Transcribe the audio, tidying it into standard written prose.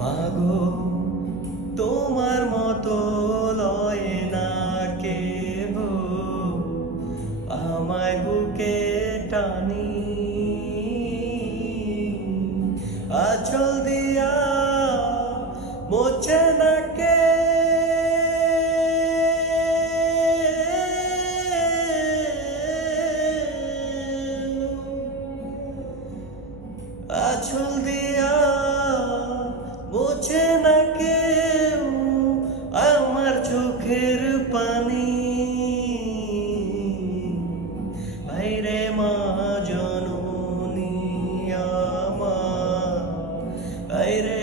মাগো তোমার মতো লয় না কেহ, আমায় বুকে টানি আঁচল দিয়া মোছে না কে। আঁচল দিয়া মোছে না কেউ আমার চোখের পানি। আইরে মা জননী আমার, আইরে